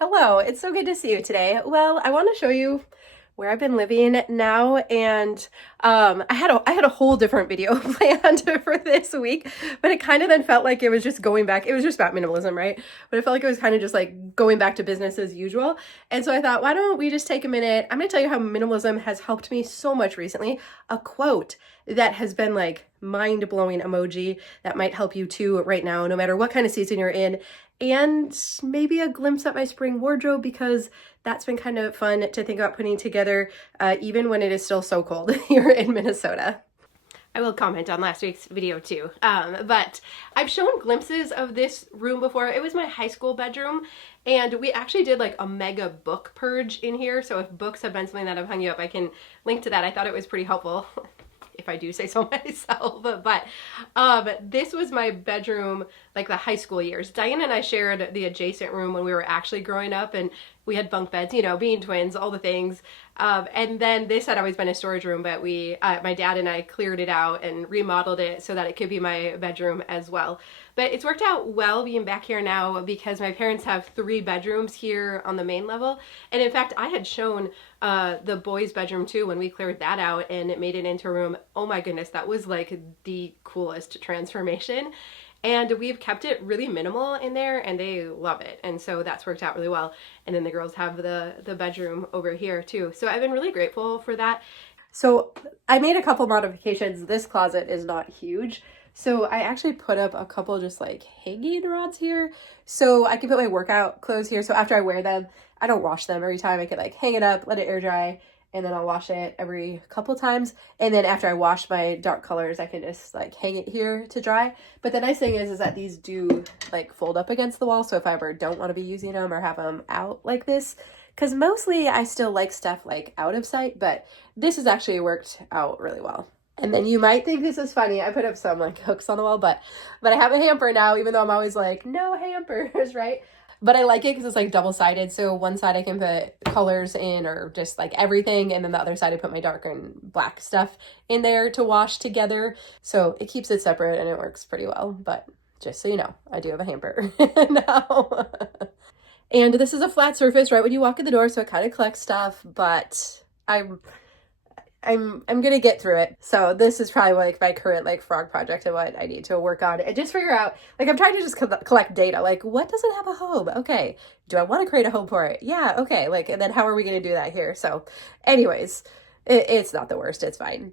Hello, it's so good to see you today. Well, I want to show you where I've been living now, and I had a whole different video planned for this week, but it kind of then felt like it was just going back. It was just about minimalism, right? But it felt like it was kind of just like going back to business as usual. And so I thought, why don't we just take a minute? I'm going to tell you how minimalism has helped me so much recently. A quote that has been like mind-blowing emoji that might help you too right now, no matter what kind of season you're in, and maybe a glimpse at my spring wardrobe because that's been kind of fun to think about putting together, even when it is still so cold here in Minnesota. I will comment on last week's video too. But I've shown glimpses of this room before. It was my high school bedroom, and we actually did like a mega book purge in here. So if books have been something that have hung you up, I can link to that. I thought it was pretty helpful. If I do say so myself, but this was my bedroom like the high school years. Diane and I shared the adjacent room when we were actually growing up, and we had bunk beds, you know, being twins, all the things. And then this had always been a storage room, but my dad and I cleared it out and remodeled it so that it could be my bedroom as well. But it's worked out well being back here now because my parents have 3 bedrooms here on the main level. And in fact, I had shown the boys' bedroom too when we cleared that out and it made it into a room. Oh my goodness, that was like the coolest transformation. And we've kept it really minimal in there and they love it. And so that's worked out really well. And then the girls have the bedroom over here too. So I've been really grateful for that. So I made a couple modifications. This closet is not huge. So I actually put up a couple just like hanging rods here. So I can put my workout clothes here. So after I wear them, I don't wash them every time. I can like hang it up, let it air dry, and then I'll wash it every couple times. And then after I wash my dark colors, I can just like hang it here to dry. But the nice thing is that these do like fold up against the wall. So if I ever don't want to be using them or have them out like this, because mostly I still like stuff like out of sight, but this has actually worked out really well. And then you might think this is funny. I put up some like hooks on the wall, but I have a hamper now, even though I'm always like, no hampers, right? But I like it because it's like double-sided. So one side I can put colors in or just like everything. And then the other side I put my dark and black stuff in there to wash together. So it keeps it separate and it works pretty well. But just so you know, I do have a hamper now. And this is a flat surface right when you walk in the door. So it kind of collects stuff, but I'm gonna get through it. So this is probably like my current like frog project and what I need to work on and just figure out, like I'm trying to just collect data, like what doesn't have a home? Okay, do I want to create a home for it? Yeah, okay, like, and then how are we gonna do that here? So anyways, it's not the worst, it's fine.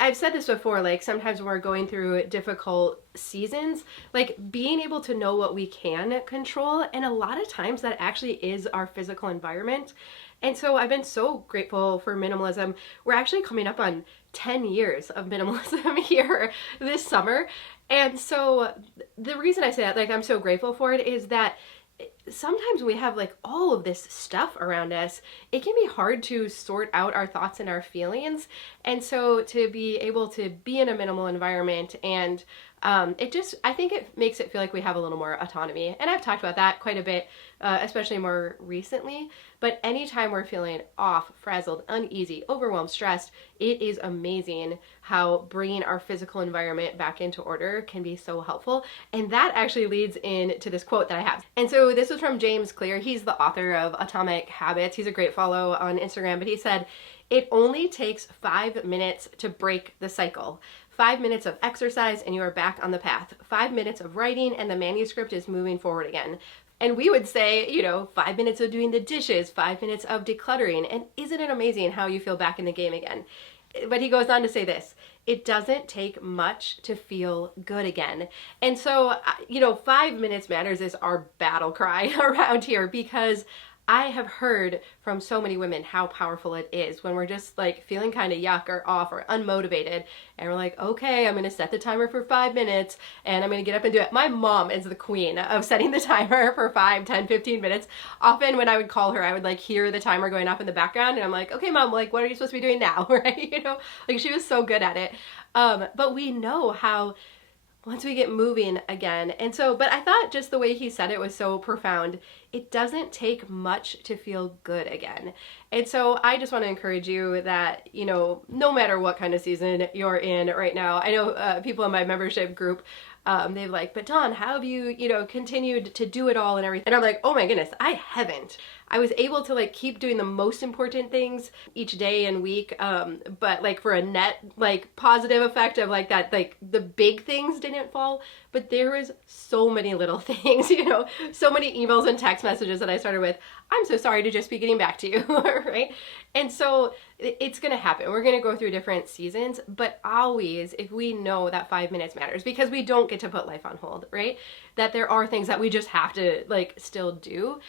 I've said this before, like sometimes when we're going through difficult seasons, like being able to know what we can control, and a lot of times that actually is our physical environment. And so I've been so grateful for minimalism. We're actually coming up on 10 years of minimalism here this summer. And so the reason I say that, like I'm so grateful for it, is that sometimes we have like all of this stuff around us, it can be hard to sort out our thoughts and our feelings. And so to be able to be in a minimal environment and I think it makes it feel like we have a little more autonomy. And I've talked about that quite a bit, especially more recently. But anytime we're feeling off, frazzled, uneasy, overwhelmed, stressed, it is amazing how bringing our physical environment back into order can be so helpful. And that actually leads into this quote that I have. And so this was from James Clear. He's the author of Atomic Habits. He's a great follow on Instagram, but he said, "It only takes 5 minutes to break the cycle. 5 minutes of exercise and you are back on the path. 5 minutes of writing and the manuscript is moving forward again." And we would say, you know, 5 minutes of doing the dishes, 5 minutes of decluttering. And isn't it amazing how you feel back in the game again? But he goes on to say this: it doesn't take much to feel good again. And so, you know, 5 minutes matters is our battle cry around here, because I have heard from so many women how powerful it is when we're just like feeling kind of yuck or off or unmotivated, and we're like, okay, I'm gonna set the timer for 5 minutes and I'm gonna get up and do it. My mom is the queen of setting the timer for 5, 10, 15 minutes. Often when I would call her, I would like hear the timer going off in the background and I'm like, okay, mom, like what are you supposed to be doing now, right? You know, like she was so good at it. But we know how once we get moving again. And so, but I thought just the way he said it was so profound. It doesn't take much to feel good again. And so I just want to encourage you that, you know, no matter what kind of season you're in right now, I know people in my membership group they've like, but Dawn, how have you, you know, continued to do it all and everything? And I'm like, oh my goodness, I haven't. I was able to like keep doing the most important things each day and week, but like for a net like positive effect of like that, like the big things didn't fall, but there was so many little things, you know, so many emails and text messages that I started with, I'm so sorry to just be getting back to you, right? And so it's gonna happen. We're gonna go through different seasons, but always, if we know that 5 minutes matters, because we don't get to put life on hold, right? That there are things that we just have to like still do.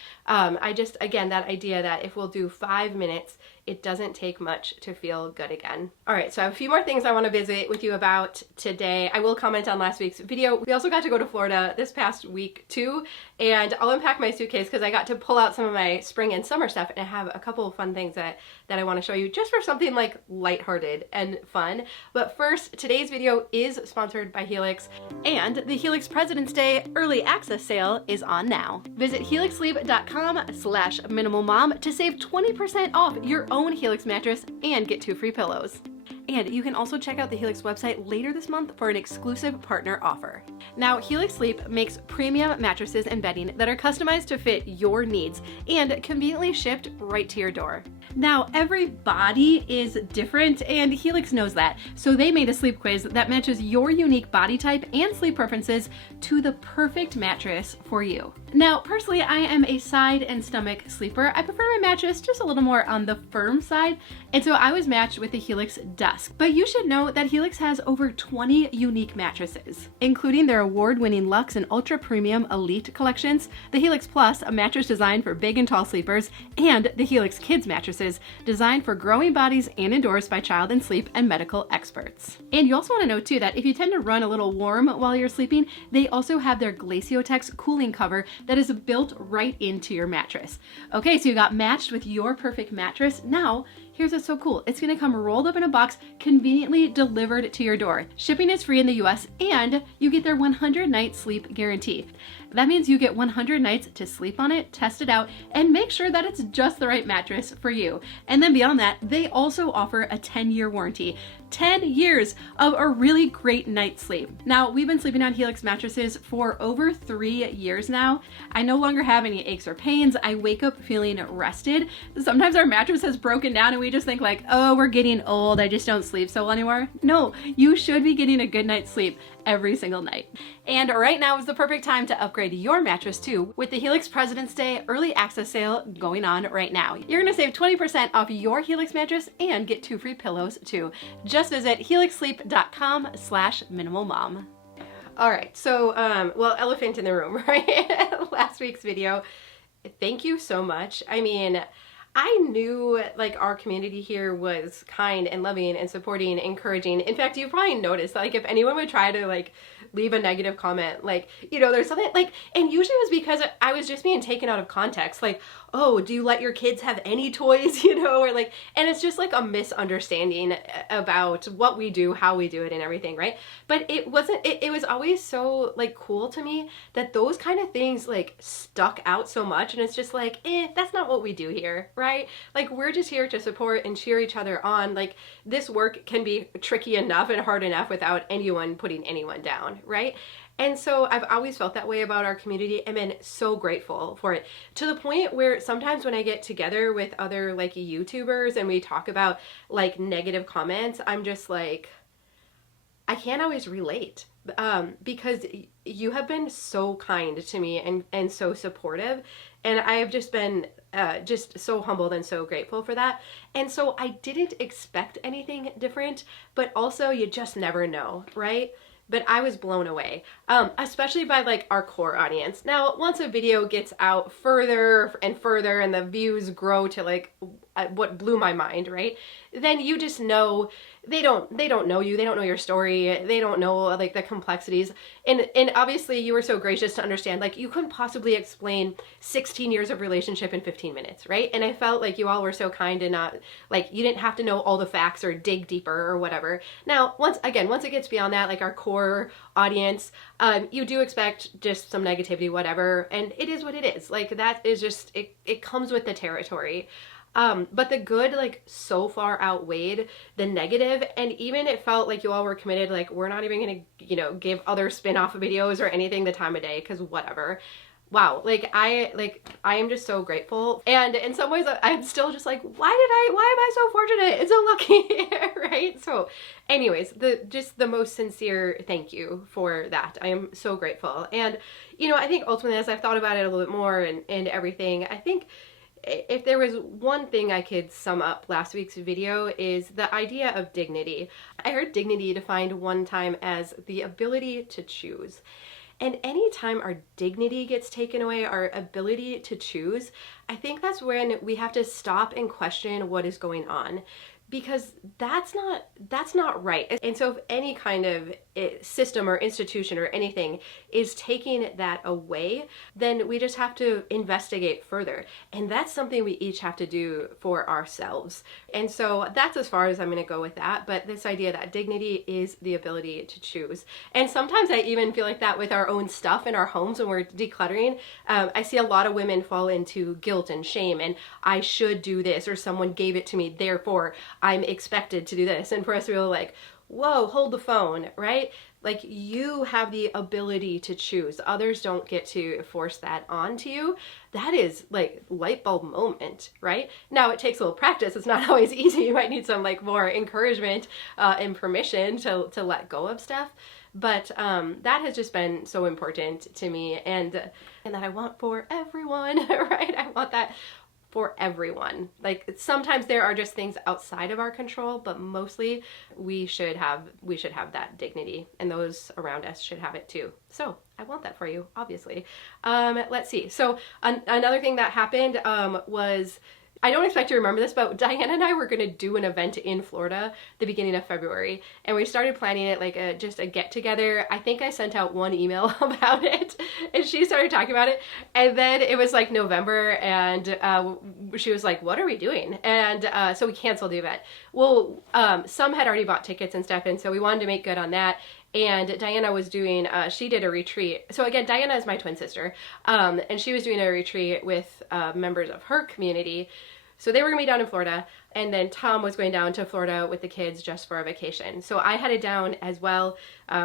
Again, that idea that if we'll do 5 minutes, it doesn't take much to feel good again. All right, so I have a few more things I want to visit with you about today. I will comment on last week's video. We also got to go to Florida this past week too, and I'll unpack my suitcase because I got to pull out some of my spring and summer stuff, and I have a couple of fun things that I want to show you just for something like lighthearted and fun. But first, today's video is sponsored by Helix, and the Helix President's Day early access sale is on now. Visit helixsleep.com/minimalmom to save 20% off your own Helix mattress and get 2 free pillows. And you can also check out the Helix website later this month for an exclusive partner offer. Now, Helix Sleep makes premium mattresses and bedding that are customized to fit your needs and conveniently shipped right to your door. Now, every body is different, and Helix knows that, so they made a sleep quiz that matches your unique body type and sleep preferences to the perfect mattress for you. Now, personally, I am a side and stomach sleeper. I prefer my mattress just a little more on the firm side, and so I was matched with the Helix Dusk. But you should know that Helix has over 20 unique mattresses, including their award-winning Luxe and Ultra Premium Elite collections, the Helix Plus, a mattress designed for big and tall sleepers, and the Helix Kids mattresses, designed for growing bodies and endorsed by child and sleep and medical experts. And you also want to know too that if you tend to run a little warm while you're sleeping, they also have their Glaciotex cooling cover that is built right into your mattress. Okay, so you got matched with your perfect mattress. Now, here's what's so cool. It's gonna come rolled up in a box, conveniently delivered to your door. Shipping is free in the US, and you get their 100-night sleep guarantee. That means you get 100 nights to sleep on it, test it out, and make sure that it's just the right mattress for you. And then beyond that, they also offer a 10-year warranty. 10 years of a really great night's sleep. Now, we've been sleeping on Helix mattresses for over 3 years now. I no longer have any aches or pains. I wake up feeling rested. Sometimes our mattress has broken down and we just think like, oh, we're getting old, I just don't sleep so well anymore. No, you should be getting a good night's sleep every single night. And right now is the perfect time to upgrade your mattress too, with the Helix President's Day early access sale going on right now. You're gonna save 20% off your Helix mattress and get 2 free pillows too. Just visit helixsleep.com/minimalmom. All right, so, well, elephant in the room, right? Last week's video. Thank you so much. I mean, I knew like our community here was kind and loving and supporting, encouraging. In fact, you probably noticed like if anyone would try to like leave a negative comment, like, you know, there's something like, and usually it was because I was just being taken out of context. Like, oh, do you let your kids have any toys, you know, or like, and it's just like a misunderstanding about what we do, how we do it and everything, right? But it wasn't, it was always so like cool to me that those kind of things like stuck out so much. And it's just like, that's not what we do here, right? Like, we're just here to support and cheer each other on. Like, this work can be tricky enough and hard enough without anyone putting anyone down, right? And so I've always felt that way about our community and been so grateful for it, to the point where sometimes when I get together with other like YouTubers and we talk about like negative comments, I'm just like, I can't always relate, because you have been so kind to me and so supportive, and I have just been just so humbled and so grateful for that. And so I didn't expect anything different, but also you just never know, right? But I was blown away, especially by like our core audience. Now, once a video gets out further and further and the views grow to like what blew my mind, right? Then you just know they don't know you, they don't know your story, they don't know like the complexities. And obviously you were so gracious to understand, like, you couldn't possibly explain 16 years of relationship in 15 minutes, right? And I felt like you all were so kind and not like, you didn't have to know all the facts or dig deeper or whatever. Now, once it gets beyond that, like our core audience, you do expect just some negativity, whatever, and it is what it is. Like, that is just, it comes with the territory. But the good like so far outweighed the negative, and even it felt like you all were committed, like we're not even gonna, you know, give other spin-off videos or anything the time of day, because whatever. Wow, like I am just so grateful. And in some ways I'm still just like, why am I so fortunate and so lucky? Right? So anyways, just the most sincere thank you for that. I am so grateful. And you know, I think ultimately, as I've thought about it a little bit more and everything, I think if there was one thing I could sum up last week's video, is the idea of dignity. I heard dignity defined one time as the ability to choose. And anytime our dignity gets taken away, our ability to choose, I think that's when we have to stop and question what is going on, because that's not right. And so if any kind of system or institution or anything is taking that away, then we just have to investigate further. And that's something we each have to do for ourselves. And so that's as far as I'm going to go with that. But this idea that dignity is the ability to choose. And sometimes I even feel like that with our own stuff in our homes when we're decluttering. I see a lot of women fall into guilt and shame, and I should do this, or someone gave it to me, therefore I'm expected to do this. And for us to be like, whoa, hold the phone, right? Like, you have the ability to choose. Others don't get to force that onto you. That is like light bulb moment, right? Now it takes a little practice. It's not always easy. You might need some like more encouragement and permission to let go of stuff. But that has just been so important to me, and that I want for everyone, right? I want that for everyone. Like, sometimes there are just things outside of our control, but mostly we should have that dignity, and those around us should have it too. So I want that for you, obviously. Let's see. So another thing that happened was, I don't expect you to remember this, but Diana and I were going to do an event in Florida the beginning of February, and we started planning it like just a get together. I think I sent out one email about it, and she started talking about it, and then it was like November, and she was like, what are we doing? And so we canceled the event. Well, some had already bought tickets and stuff, and so we wanted to make good on that. And Diana was doing, she did a retreat. So again, Diana is my twin sister, and she was doing a retreat with members of her community. So they were gonna be down in Florida, and then Tom was going down to Florida with the kids just for a vacation. So I headed down as well,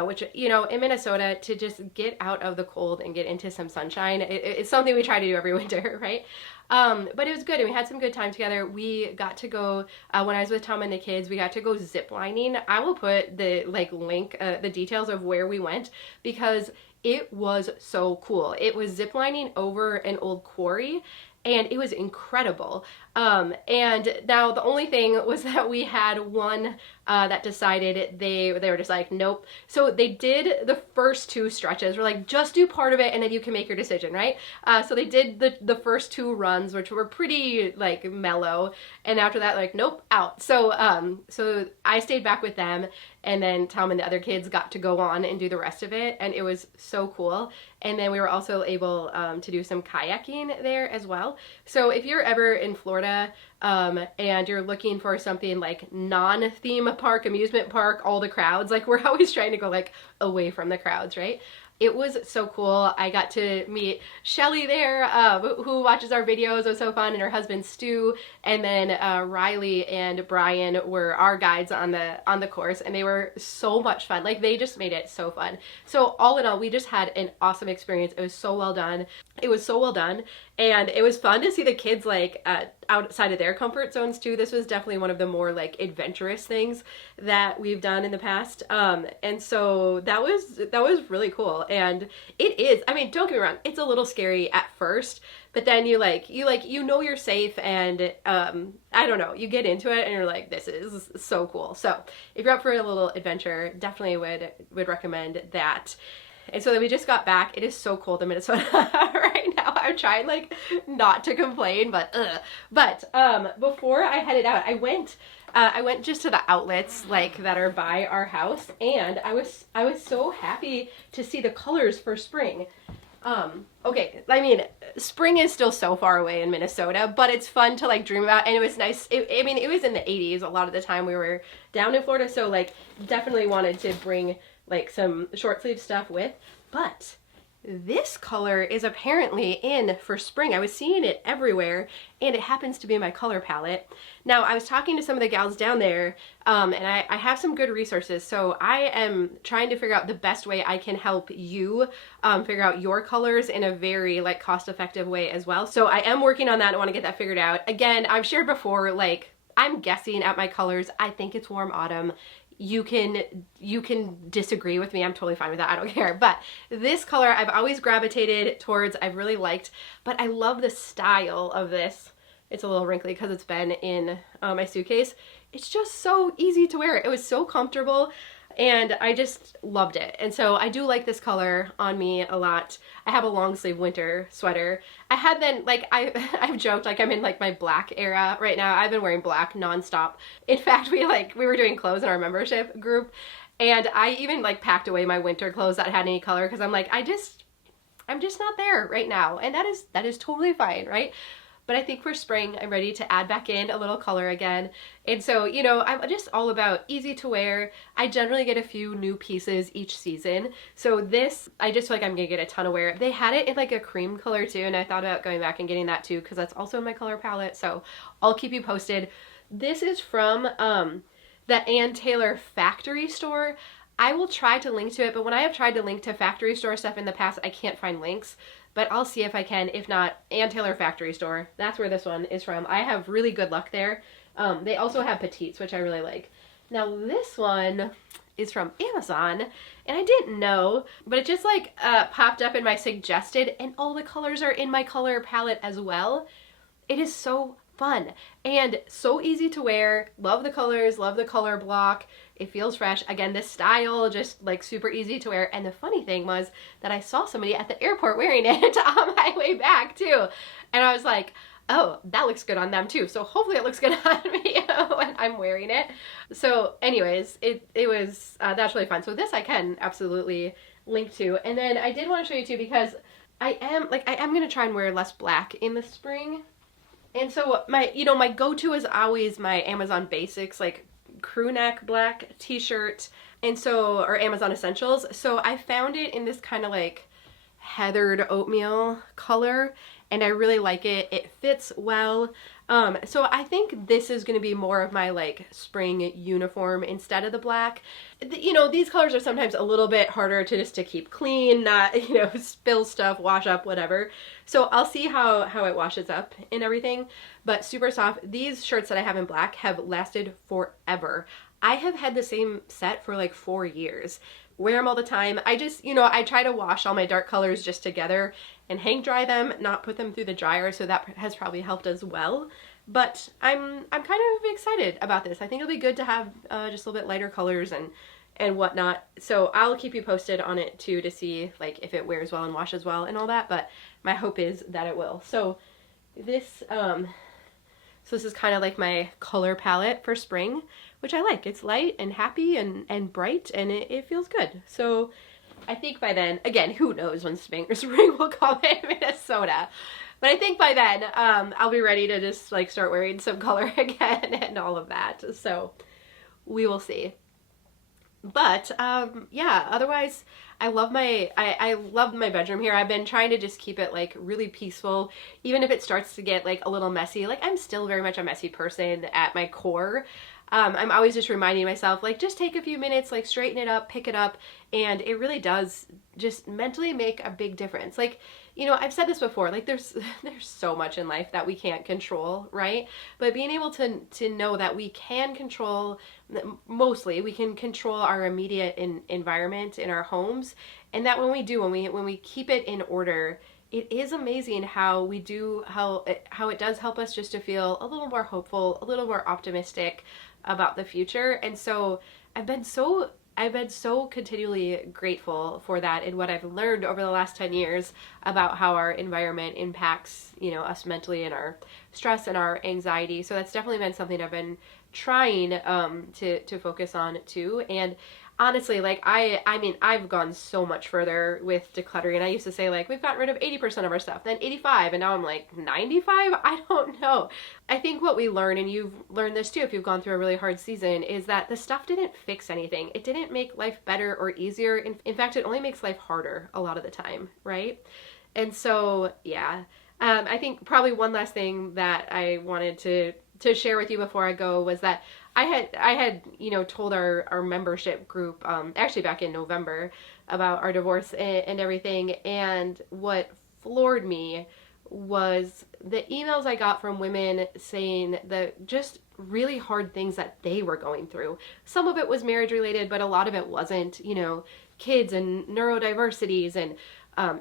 which, you know, in Minnesota, to just get out of the cold and get into some sunshine. It's something we try to do every winter, right? But it was good, and we had some good time together. We got to go, when I was with Tom and the kids, we got to go zip lining. I will put the link, the details of where we went, because it was so cool. It was zip lining over an old quarry, and it was incredible. And now the only thing was that we had one that decided they were just like, nope. So they did the first two stretches. We're like, just do part of it and then you can make your decision, right? So they did the first two runs, which were pretty like mellow. And after that, like, nope, out. So so I stayed back with them, and then Tom and the other kids got to go on and do the rest of it, and it was so cool. And then we were also able to do some kayaking there as well. So if you're ever in Florida and you're looking for something like non-theme park, amusement park, all the crowds, like, we're always trying to go like away from the crowds, right? It was so cool. I got to meet Shelly there, who watches our videos. It was so fun, and her husband Stu, and then Riley and Brian were our guides on the course, and they were so much fun. Like, they just made it so fun. So all in all, we just had an awesome experience. It was so well done. It was so well done, and it was fun to see the kids like outside of their comfort zones too. This was definitely one of the more like adventurous things that we've done in the past, and so that was really cool. And it is, I mean, don't get me wrong, it's a little scary at first, but then you know you're safe, and I don't know, you get into it and you're like, this is so cool. So if you're up for a little adventure, definitely would recommend that. And so then we just got back. It is so cold in Minnesota right now. I'm trying like not to complain, but before I headed out, I went just to the outlets like that are by our house, and I was so happy to see the colors for spring. Okay, I mean, spring is still so far away in Minnesota, but it's fun to like dream about, and it was nice. I mean, it was in the 80s a lot of the time we were down in Florida, so like definitely wanted to bring like some short sleeve stuff with. But this color is apparently in for spring. I was seeing it everywhere, and it happens to be my color palette. Now, I was talking to some of the gals down there, and I have some good resources, so I am trying to figure out the best way I can help you figure out your colors in a very like cost-effective way as well. So I am working on that. I want to get that figured out. Again, I've shared before, like, I'm guessing at my colors. I think it's warm autumn. You can disagree with me. I'm totally fine with that. I don't care. But this color I've always gravitated towards. I've really liked, but I love the style of this. It's a little wrinkly because it's been in my suitcase. It's just so easy to wear. It was so comfortable, and I just loved it. And so I do like this color on me a lot. I have a long sleeve winter sweater. I had then, like, I've joked like I'm in like my black era right now. I've been wearing black nonstop. In fact, we were doing clothes in our membership group, and I even like packed away my winter clothes that had any color because I'm like, I'm just not there right now. And that is totally fine, right? But I think for spring, I'm ready to add back in a little color again. And so, you know, I'm just all about easy to wear. I generally get a few new pieces each season. So this, I just feel like I'm gonna get a ton of wear. They had it in like a cream color too, and I thought about going back and getting that too, because that's also in my color palette. So I'll keep you posted. This is from the Ann Taylor factory store. I will try to link to it, but when I have tried to link to factory store stuff in the past, I can't find links. But I'll see if I can. If not, Ann Taylor factory store. That's where this one is from. I have really good luck there. They also have petites, which I really like. Now this one is from Amazon, and I didn't know, but it just like popped up in my suggested, and all the colors are in my color palette as well. It is so fun and so easy to wear. Love the colors, love the color block. It feels fresh. Again, this style, just like super easy to wear. And the funny thing was that I saw somebody at the airport wearing it on my way back too. And I was like, oh, that looks good on them too. So hopefully it looks good on me when I'm wearing it. So anyways, it was, that's really fun. So this I can absolutely link to. And then I did want to show you too, because I am going to try and wear less black in the spring. And so my go-to is always my Amazon basics, like crew neck black t-shirt, and so, or Amazon essentials. So I found it in this kind of like heathered oatmeal color, and I really like it. It fits well. So I think this is going to be more of my like spring uniform instead of the black. You know, these colors are sometimes a little bit harder to keep clean, not, you know, spill stuff, wash up, whatever. So I'll see how it washes up and everything, but super soft. These shirts that I have in black have lasted forever. I have had the same set for like 4 years. Wear them all the time. I just, you know, I try to wash all my dark colors just together and hang dry them, not put them through the dryer, so that has probably helped as well. But I'm kind of excited about this. I think it'll be good to have just a little bit lighter colors and whatnot. So I'll keep you posted on it too, to see like if it wears well and washes well and all that, but my hope is that it will. So this is kind of like my color palette for spring, which I like. It's light and happy and bright, and it feels good. So I think by then, again, who knows when spring will come in Minnesota, but I think by then I'll be ready to just like start wearing some color again and all of that. So we will see. But yeah, otherwise I love my bedroom here. I've been trying to just keep it like really peaceful, even if it starts to get like a little messy. Like, I'm still very much a messy person at my core. I'm always just reminding myself, like, just take a few minutes, like straighten it up, pick it up, and it really does just mentally make a big difference. Like, you know, I've said this before, like there's so much in life that we can't control, right? But being able to know that we can control, mostly we can control our immediate environment in our homes, and that when we keep it in order, it is amazing how it does help us just to feel a little more hopeful, a little more optimistic about the future. And so I've been so continually grateful for that, and what I've learned over the last 10 years about how our environment impacts, you know, us mentally and our stress and our anxiety. So that's definitely been something I've been trying to focus on too. And honestly, like I mean, I've gone so much further with decluttering. I used to say like we've gotten rid of 80% of our stuff, then 85, and now I'm like 95. I don't know. I think what we learn, and you've learned this too if you've gone through a really hard season, is that the stuff didn't fix anything. It didn't make life better or easier. In fact, it only makes life harder a lot of the time, right? And so, yeah. I think probably one last thing that I wanted to share with you before I go was that I had told our membership group actually back in November about our divorce and everything, and what floored me was the emails I got from women saying the just really hard things that they were going through. Some of it was marriage related, but a lot of it wasn't, kids and neurodiversities and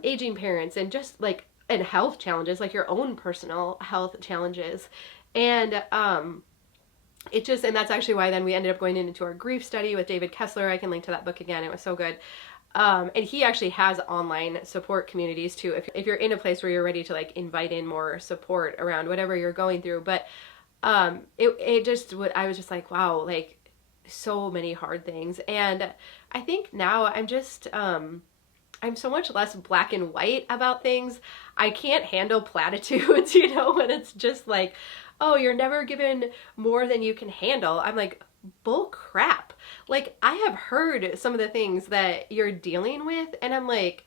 aging parents and just like and health challenges, like your own personal health challenges. And and that's actually why then we ended up going into our grief study with David Kessler. I can link to that book again. It was so good. And he actually has online support communities too, if you're in a place where you're ready to like invite in more support around whatever you're going through. But I was just like, wow, like so many hard things. And I think now I'm so much less black and white about things. I can't handle platitudes, when it's just like, oh, you're never given more than you can handle. I'm like, bull crap. Like, I have heard some of the things that you're dealing with, and I'm like,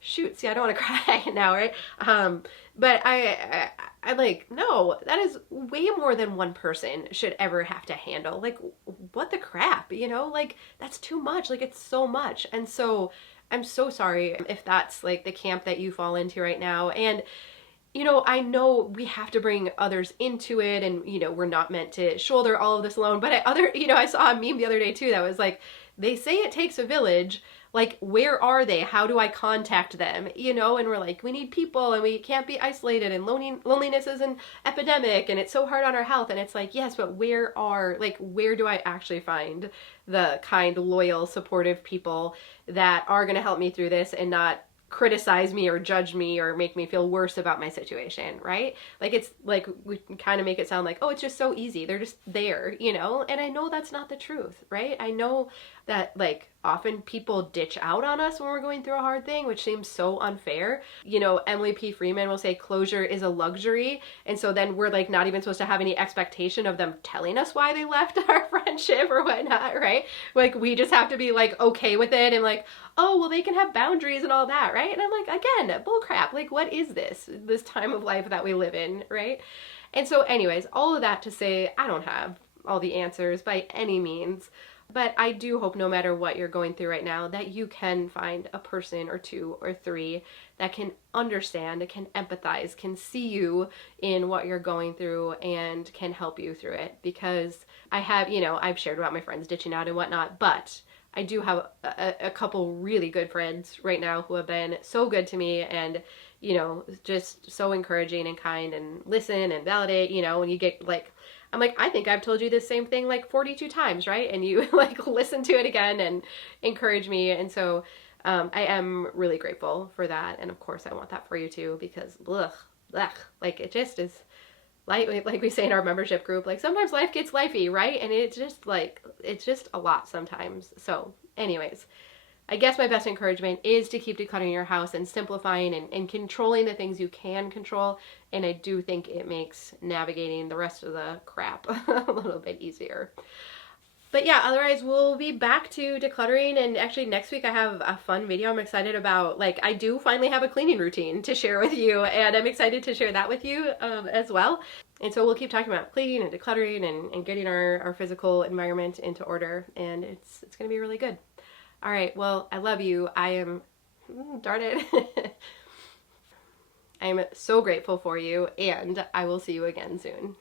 shoot, see, I don't want to cry now, right? But I like, no, that is way more than one person should ever have to handle. Like, what the crap, Like, that's too much. Like, it's so much. And so I'm so sorry if that's like the camp that you fall into right now. And I know we have to bring others into it, and we're not meant to shoulder all of this alone. But I saw a meme the other day too that was like, they say it takes a village. Like, where are they? How do I contact them? And we're like, we need people, and we can't be isolated, and loneliness is an epidemic, and it's so hard on our health. And it's like, yes, but where do I actually find the kind, loyal, supportive people that are going to help me through this and not criticize me or judge me or make me feel worse about my situation, right? Like, it's like we kind of make it sound like, oh, it's just so easy. They're just there, And I know that's not the truth, right? I know that like often people ditch out on us when we're going through a hard thing, which seems so unfair. Emily P. Freeman will say closure is a luxury. And so then we're like not even supposed to have any expectation of them telling us why they left our friendship or whatnot, right? Like, we just have to be like okay with it and like, oh, well, they can have boundaries and all that, right? And I'm like, again, bull crap. Like, what is this time of life that we live in, right? And so anyways, all of that to say, I don't have all the answers by any means. But I do hope no matter what you're going through right now, that you can find a person or two or three that can understand, can empathize, can see you in what you're going through and can help you through it. Because I've shared about my friends ditching out and whatnot, but I do have a couple really good friends right now who have been so good to me and, just so encouraging and kind and listen and validate, when you get like, I'm like, I think I've told you the same thing like 42 times, right? And you like listen to it again and encourage me. And so I am really grateful for that. And of course I want that for you too, because like it just is like we say in our membership group, like sometimes life gets lifey, right? And it's just a lot sometimes. So anyways, I guess my best encouragement is to keep decluttering your house and simplifying and controlling the things you can control. And I do think it makes navigating the rest of the crap a little bit easier. But yeah, otherwise we'll be back to decluttering, and actually next week I have a fun video I'm excited about. Like, I do finally have a cleaning routine to share with you, and I'm excited to share that with you as well. And so we'll keep talking about cleaning and decluttering and getting our physical environment into order, and it's gonna be really good. All right, well, I love you. Darn it. I am so grateful for you, and I will see you again soon.